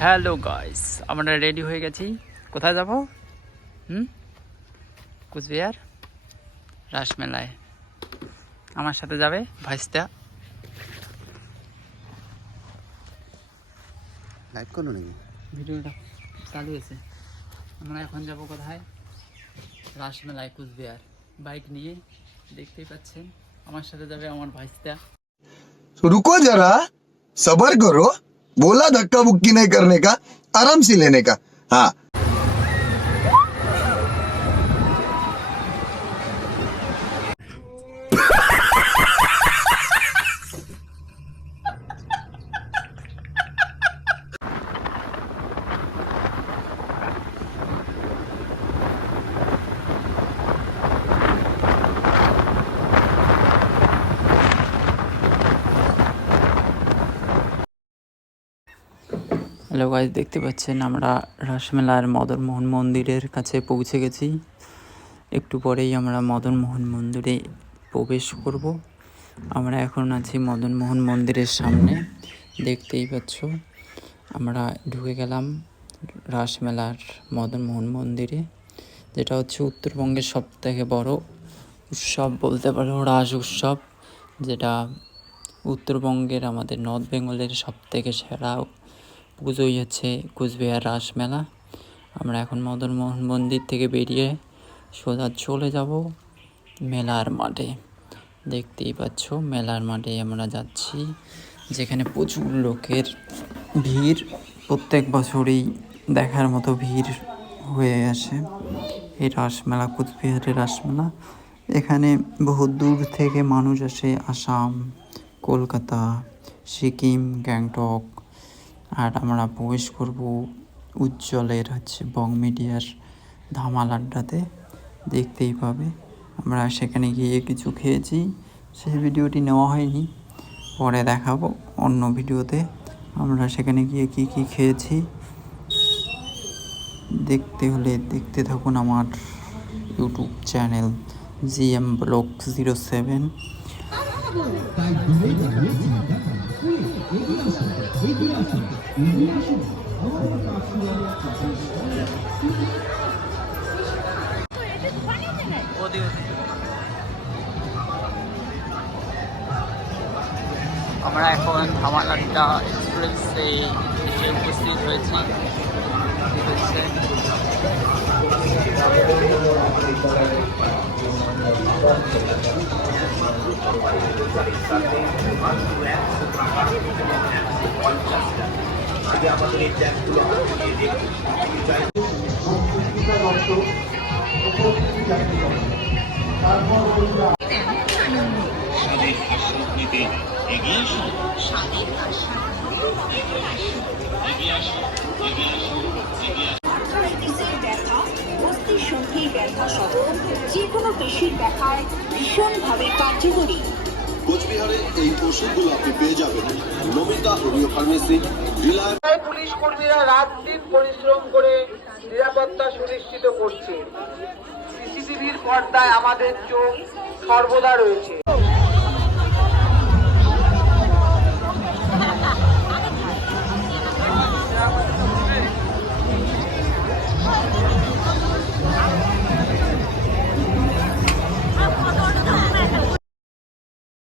Hello guys, আমরা ready হয়ে গেছি। কোথায় যাব? কুচবিহার রাসমেলায়। আমার সাথে যাবে ভাইস্তা। লাইভ করো নাকি? ভিডিওটা চালু আছে। আমরা এখন যাব কোথায়? রাসমেলায়, কুচবিহার। বাইক নিয়ে দেখতেই পাচ্ছেন, আমার সাথে যাবে আমার ভাইস্তা। रुको जरा, सबर करो। बोला धक्का बुक्की नहीं करने का, आराम से लेने का। हाँ। হ্যালো গাইস, দেখতে পাচ্ছেন আমরা রাসমেলার মদন মোহন মন্দিরের কাছে পৌঁছে গেছি। একটু পরেই আমরা মদন মোহন মন্দিরে প্রবেশ করব। আমরা এখন আছি মদন মোহন মন্দিরের সামনে, দেখতেই পাচ্ছ। আমরা ঢুকে গেলাম রাসমেলার মদন মোহন মন্দিরে, যেটা হচ্ছে উত্তরবঙ্গের সবথেকে বড় উৎসব বলতে পারো, রাস উৎসব, যেটা উত্তরবঙ্গের আমাদের নর্থ বেঙ্গলের সবথেকে সেরা পুজোই হচ্ছে কুচবিহার রাসমেলা। আমরা এখন মদন মোহন মন্দির থেকে বেরিয়ে সোজা চলে যাব মেলার মাঠে। দেখতেই পাচ্ছ, মেলার মাঠে আমরা যাচ্ছি, যেখানে প্রচুর লোকের ভিড়। প্রত্যেক বছরই দেখার মতো ভিড় হয়ে আসে এই রাসমেলা, কুচবিহারের রাসমেলা। এখানে বহু দূর থেকে মানুষ আসে, আসাম, কলকাতা, সিকিম, গ্যাংটক। আর আমরা প্রবেশ করব উজ্জ্বলের বং মিডিয়ার ধামাল আড্ডাতে, দেখতেই পাবে। আমরা সেখানে গিয়ে কিছু খেয়েছি, সেই ভিডিওটি নেওয়া হয়নি, পরে দেখাবো অন্য ভিডিওতে। আমরা সেখানে গিয়ে কি কি খেয়েছি দেখতে হলে দেখতে থাকুন আমার ইউটিউব চ্যানেল GM Blog 07। আমরা এখন ধামাল আড্ডা এক্সপ্রেসে এসে উপস্থিত হয়েছি। যে কোনো পেশির ব্যথায় ভীষণভাবে কার্যকরী। কোচবিহারে এই ওষুধগুলো আপনি পেয়ে যাবেন নমিতা হোমিও ফার্মেসি। পুলিশ কর্মীরা রাত দিন পরিশ্রম করে নিরাপত্তা সুনিশ্চিত করছে। সিসিটিভির পর্দায় আমাদের চোখ সর্বদা রয়েছে।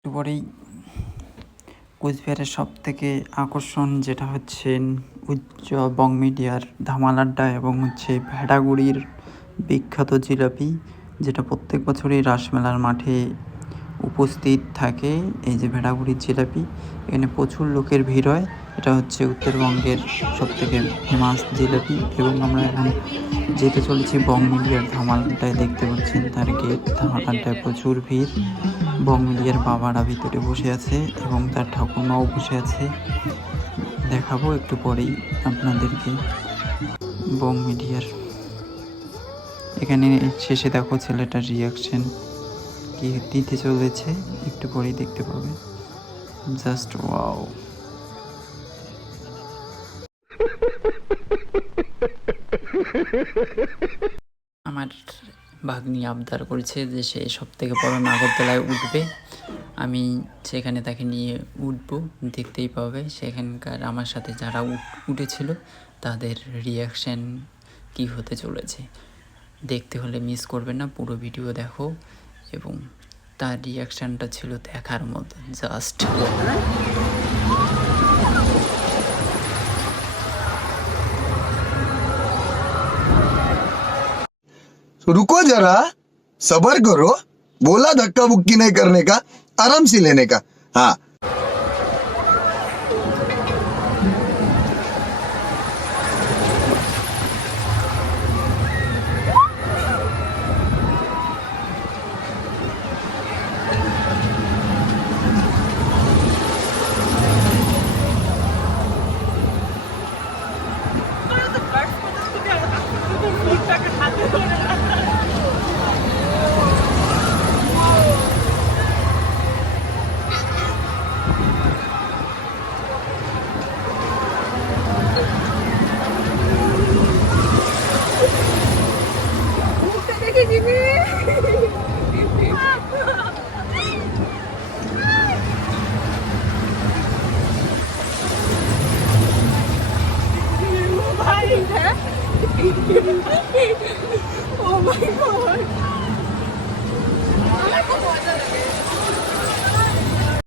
পরেই কুচবিহারের সব থেকে আকর্ষণ যেটা হচ্ছে উজ্জ্বল বং মিডিয়ার ধামাল আড্ডা এবং ভেড়াগুড়ির বিখ্যাত জিলাপি, যেটা প্রত্যেক বছরই রাসমেলার মাঠে উপস্থিত থাকে। এই যে ভেড়াগুড়ির জিলাপি, এখানে প্রচুর লোকের ভিড় হয়। এটা হচ্ছে উত্তরবঙ্গের সব থেকে ফেমাস জিলাপি। এবং আমরা এখন যেতে চলেছি বং মিডিয়ার ধামাল আড্ডায়, দেখতে পাচ্ছেন তার গেট। ধামাল আড্ডায় প্রচুর ভিড়। বং মিডিয়ার বাবারা ভিতরে বসে আছে এবং তার ঠাকুমাও বসে আছে। দেখাবো একটু পরেই আপনাদেরকে বং মিডিয়ার। এখানে শেষে দেখো ছেলেটার রিয়াকশন কি দিতে চলেছে, একটু পরেই দেখতে পাবে। Just wow. আমার ভাগ্নি আবদার করেছে যে সে সব থেকে বড় নাগরদোলায় উঠবে। আমি সেখানে তাকে নিয়ে উঠবো, দেখতেই পাবে সেখানকার আমার সাথে যারা উঠেছিল তাদের রিয়াকশান কি হতে চলেছে। দেখতে হলে মিস করবে না, পুরো ভিডিও দেখো। এবং তার রিয়াকশানটা ছিল দেখার মতো, জাস্ট रुको जरा, सबर करो, बोला धक्का बुक्की नहीं करने का, आराम से लेने का। हाँ দেখে